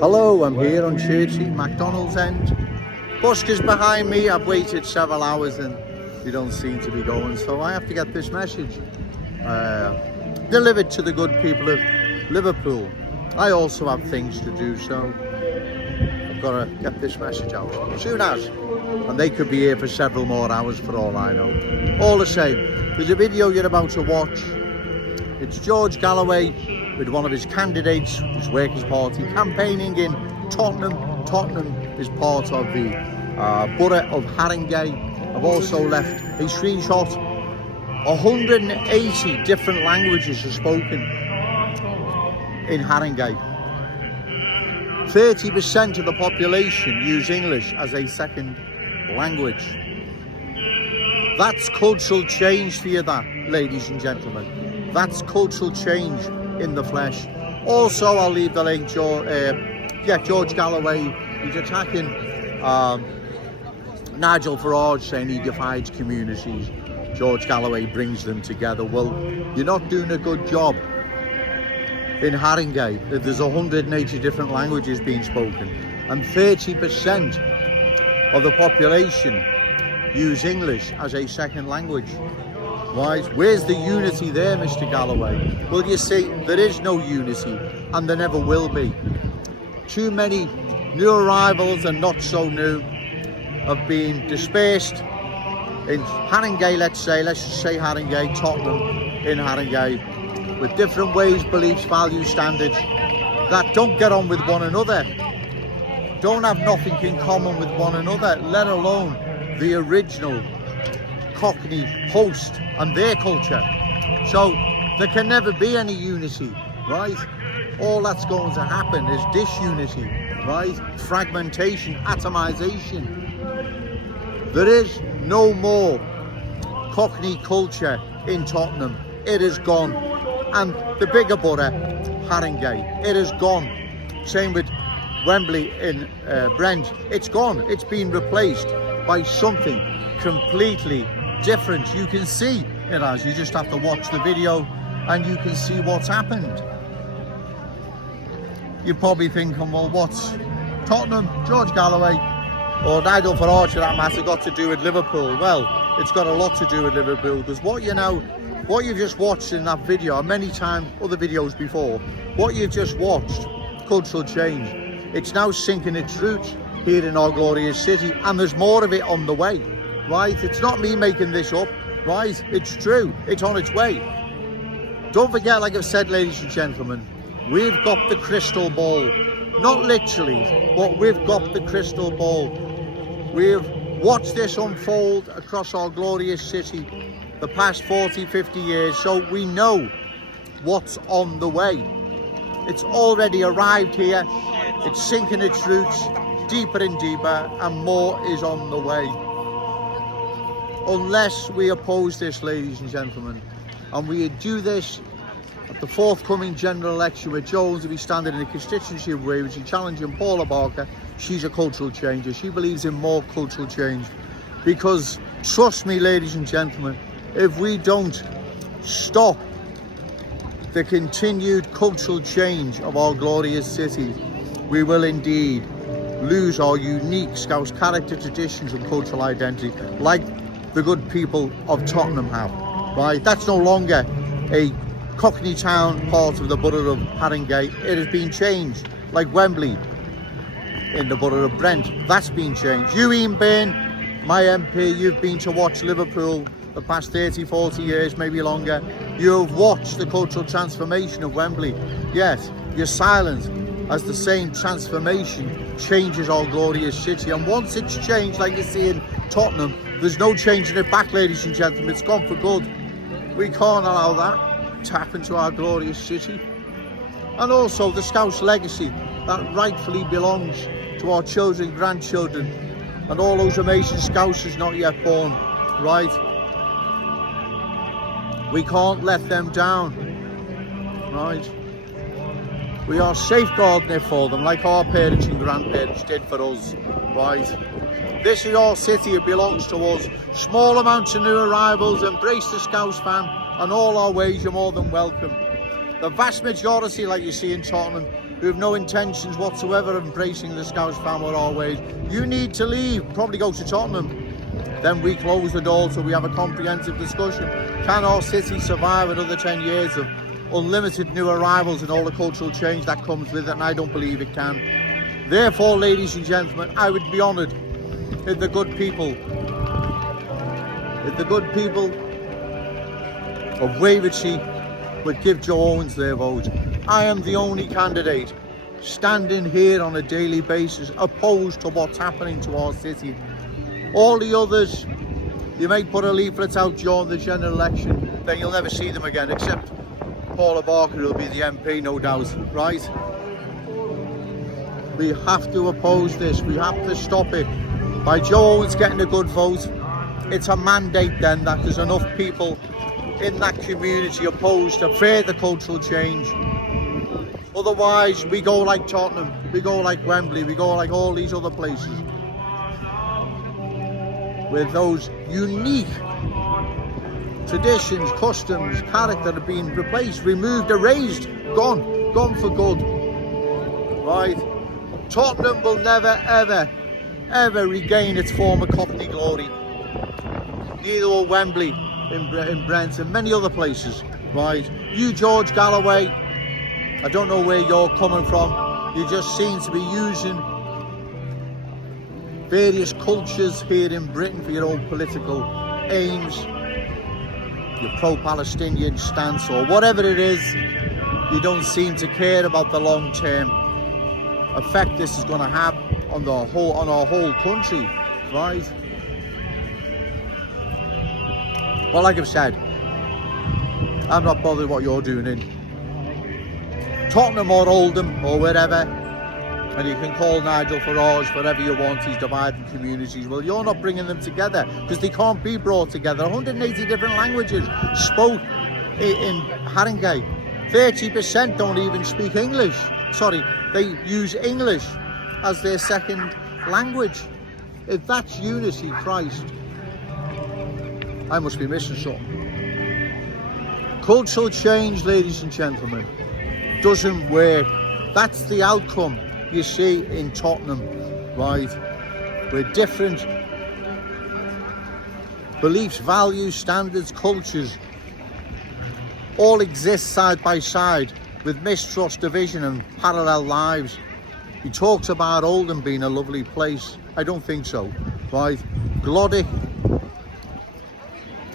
Hello, I'm here on Church Street, McDonald's end. Buskers behind me. I've waited several hours and they don't seem to be going, so I have to get this message delivered to the good people of Liverpool. I also have things to do, so I've got to get this message out soon as. And they could be here for several more hours for all I know. All the same, there's a video you're about to watch. It's George Galloway with one of his candidates, his Workers' Party, campaigning in Tottenham. Tottenham is part of the borough of Haringey. I've also left a screenshot. 180 different languages are spoken in Haringey. 30% of the population use English as a second language. That's cultural change for you, that, ladies and gentlemen. That's cultural change in the flesh. Also, I'll leave the link. George Galloway, he's attacking Nigel Farage, saying he divides communities. George Galloway brings them together. Well, you're not doing a good job in Haringey. There's 180 different languages being spoken, and 30% of the population use English as a second language. Right? Where's the unity there, Mr. Galloway? Well, you see, there is no unity, and there never will be. Too many new arrivals and not so new have been dispersed in Haringey, let's just say Haringey, Tottenham in Haringey, with different ways, beliefs, values, standards that don't get on with one another, don't have nothing in common with one another, let alone the original Cockney host and their culture. So there can never be any unity, right? All that's going to happen is disunity, right? Fragmentation, atomization. There is no more Cockney culture in Tottenham. It is gone. And the bigger borough, Haringey, it is gone. Same with Wembley in Brent. It's gone. It's been replaced by something completely different. You can see it as. You just have to watch the video and you can see what's happened. You're probably thinking, well, what's Tottenham, George Galloway, or Nigel Farage for that matter got to do with Liverpool? Well, it's got a lot to do with Liverpool, because what you've just watched in that video, and many times other videos before, what you've just watched, cultural change, it's now sinking its roots here in our glorious city, and there's more of it on the way, right? It's not me making this up, right? It's true, it's on its way. Don't forget, like I've said, ladies and gentlemen, we've got the crystal ball. Not literally, but we've got the crystal ball. We've watched this unfold across our glorious city the past 40, 50 years, so we know what's on the way. It's already arrived here, it's sinking its roots deeper and deeper, and more is on the way. Unless we oppose this, ladies and gentlemen, and we do this at the forthcoming general election, where Jones will be standing in a constituency of Waverley challenging Paula Barker. She's a cultural changer. She believes in more cultural change, because trust me, ladies and gentlemen, if we don't stop the continued cultural change of our glorious city, we will indeed lose our unique Scouse character, traditions and cultural identity, like the good people of Tottenham have, right? That's no longer a Cockney town, part of the borough of Haringey. It has been changed, like Wembley in the borough of Brent. That's been changed. You, Ian Byrne, my MP, you've been to watch Liverpool the past 30, 40 years, maybe longer. You've watched the cultural transformation of Wembley. Yes, your silence as the same transformation changes our glorious city. And once it's changed, like you see in Tottenham, there's no changing it back, ladies and gentlemen. It's gone for good. We can't allow that to happen to our glorious city. And also the Scouse legacy that rightfully belongs to our children, grandchildren, and all those amazing Scousers not yet born, right? We can't let them down, right? We are safeguarding it for them, like our parents and grandparents did for us, right? This is our city, it belongs to us. Small amounts of new arrivals, embrace the Scouse fan, and all our ways, you're more than welcome. The vast majority, like you see in Tottenham, who have no intentions whatsoever of embracing the Scouse family or our ways, you need to leave, probably go to Tottenham. Then we close the door so we have a comprehensive discussion. Can our city survive another 10 years of unlimited new arrivals and all the cultural change that comes with it? And I don't believe it can. Therefore, ladies and gentlemen, I would be honoured if the good people of Wavertree would give Joe Owens their vote. I am the only candidate standing here on a daily basis opposed to what's happening to our city. All the others, you may put a leaflet out during the general election, then you'll never see them again, except Paula Barker, who'll be the MP, no doubt, right? We have to oppose this. We have to stop it. By Joe Owens getting a good vote, it's a mandate then that there's enough people in that community opposed to further cultural change. Otherwise, we go like Tottenham, we go like Wembley, we go like all these other places, with those unique traditions, customs, character have been replaced, removed, erased, gone for good, right? Tottenham will never, ever regain its former Cockney glory. Neither will Wembley in Brent and many other places, right? You, George Galloway, I don't know where you're coming from. You just seem to be using various cultures here in Britain for your own political aims, your pro-Palestinian stance or whatever it is. You don't seem to care about the long-term effect this is going to have on our whole country, right? Well, like I've said, I'm not bothered what you're doing in Tottenham or Oldham or wherever, and you can call Nigel Farage whatever you want, he's dividing communities. Well, you're not bringing them together because they can't be brought together. 180 different languages spoke in Haringey. 30% don't even speak English. Sorry, they use English as their second language. If that's unity, Christ, I must be missing something. Cultural change, ladies and gentlemen, doesn't work. That's the outcome you see in Tottenham, right? Where different beliefs, values, standards, cultures all exist side by side with mistrust, division and parallel lives. He talks about Oldham being a lovely place. I don't think so, right? Glodick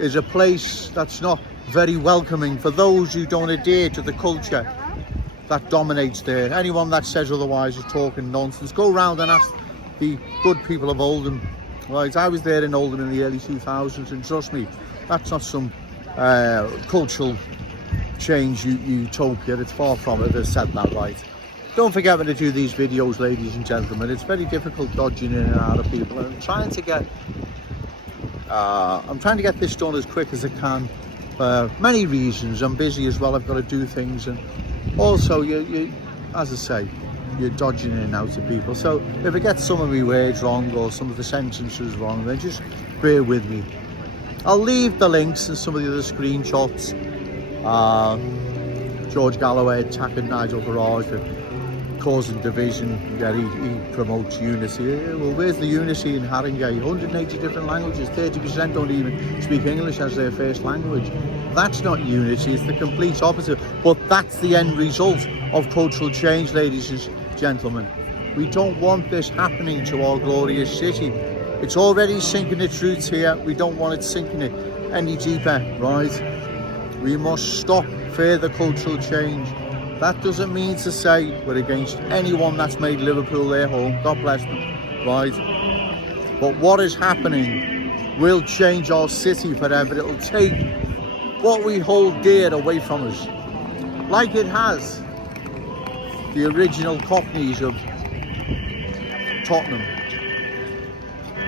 is a place that's not very welcoming for those who don't adhere to the culture that dominates there. Anyone that says otherwise is talking nonsense. Go round and ask the good people of Oldham, right? I was there in Oldham in the early 2000s, and trust me, that's not some cultural change utopia. It's far from it. They've said that, right? Don't forget when to do these videos, ladies and gentlemen. It's very difficult dodging in and out of people, and I'm trying to get this done as quick as I can for many reasons. I'm busy as well. I've got to do things, and also you as I say, you're dodging in and out of people. So if I get some of my words wrong or some of the sentences wrong, then just bear with me. I'll leave the links and some of the other screenshots. George Galloway attacking Nigel Farage, causing division, yeah, he promotes unity. Well, where's the unity in Haringey? 180 different languages, 30% don't even speak English as their first language. That's not unity, it's the complete opposite. But that's the end result of cultural change, ladies and gentlemen. We don't want this happening to our glorious city. It's already sinking its roots here. We don't want it sinking it any deeper, right? We must stop further cultural change. That doesn't mean to say we're against anyone that's made Liverpool their home. God bless them, right? But what is happening will change our city forever. It'll take what we hold dear away from us, like it has the original Cockneys of Tottenham,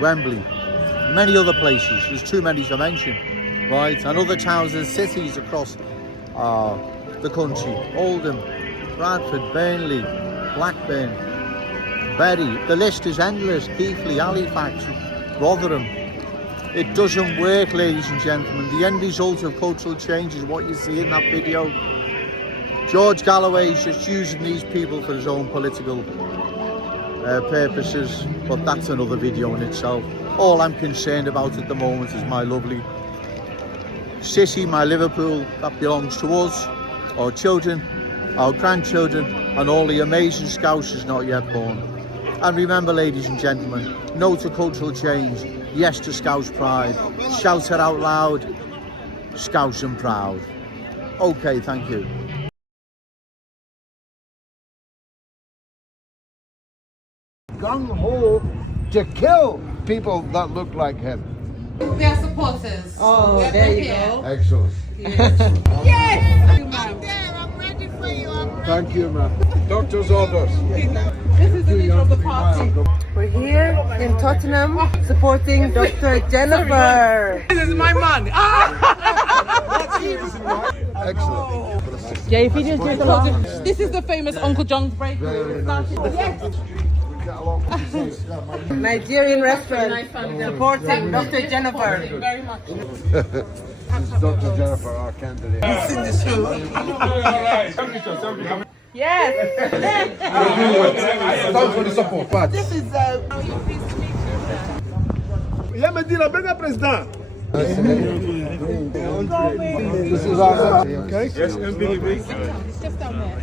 Wembley, many other places. There's too many to mention, right? And other towns and cities across the country. Oldham, Bradford, Burnley, Blackburn, Bury. The list is endless. Keighley, Halifax, Rotherham. It doesn't work, ladies and gentlemen. The end result of cultural change is what you see in that video. George Galloway's just using these people for his own political purposes, but that's another video in itself. All I'm concerned about at the moment is my lovely city, my Liverpool, that belongs to us, our children, our grandchildren, and all the amazing Scousers not yet born. And remember, ladies and gentlemen, no to cultural change, yes to Scouse pride. Shout it out loud, Scouse and proud. Okay, thank you. Gung-ho to kill people that look like him. We are supporters. Oh, there you go. Excellent. Excellent. Yes! I'm ready for you. Thank you, man. Doctor's orders. This is the leader of the party. We're here in Tottenham supporting Dr. Jennifer. This is my man. Excellent. Yeah, if you just do the last. This is the famous Uncle John's break. Yes. Nigerian restaurant supporting Dr. Jennifer. Thank you very much. This is Dr. Jennifer, our candidate. Yes. Thanks for the support, Pat. This is This is our okay? Just down there.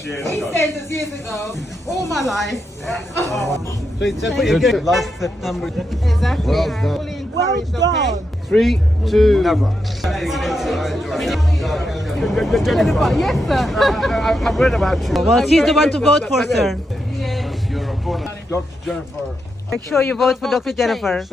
He says this years ago, all my life. Last September. Exactly. Well done. Fully encouraged, okay? 3, 2, never. Yes, sir. I've read about you. well, she's the one to vote for, sir. Dr. Jennifer. Make sure you vote for Dr. Jennifer.